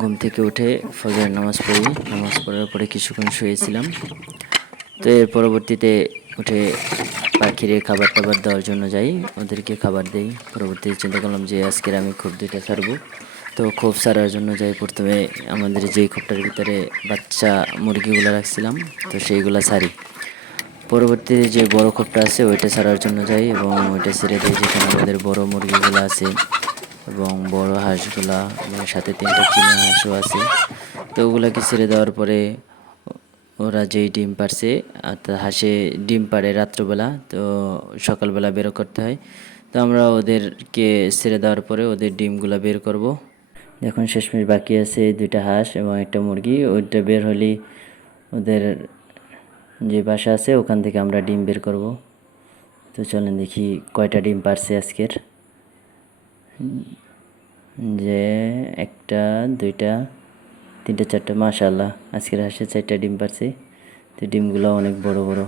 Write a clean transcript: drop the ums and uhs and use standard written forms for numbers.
ঘুম থেকে উঠে ফজরের নামাজ পড়ি, নামাজ পড়ার পরে কিছুক্ষণ শুয়েছিলাম। তো এর পরবর্তীতে উঠে পাখিরে খাবার টাবার দেওয়ার জন্য যাই, ওদেরকে খাবার দেই। পরবর্তীতে চিন্তা করলাম যে আজকের আমি খোপ দুইটা ছাড়বো। তো খোপ ছাড়ার জন্য যাই, প্রথমে আমাদের যেই খোপটার ভিতরে বাচ্চা মুরগিগুলো রাখছিলাম তো সেইগুলা ছাড়ি। পরবর্তীতে যে বড় খোপটা আছে ওইটা ছাড়ার জন্য যাই এবং ওইটা ছেড়ে দিই যেখানে আমাদের বড় মুরগিগুলো আছে এবং বড় হাঁসগুলা এবং সাথে 3টা চীনা হাঁসও আছে। তো ওগুলাকে ছেড়ে দেওয়ার পরে ওরা যেই ডিম পারছে, হাঁসে ডিম পাড়ে রাত্রবেলা, তো সকালবেলা বের করতে হয়। তো আমরা ওদেরকে ছেড়ে দেওয়ার পরে ওদের ডিমগুলা বের করব। এখন শেষমেশ বাকি আছে 2টা হাঁস এবং একটা মুরগি। ওইটা বের হলেই ওদের যে বাসা আছে ওখান থেকে আমরা ডিম বের করব। তো চলেন দেখি কয়টা ডিম পারছে আজকের। যে 1টা 2টা 3টা 4টা, মাশাআল্লাহ আজকের হাঁসে 4টা ডিম পারছে। তো ডিমগুলো অনেক বড় বড়।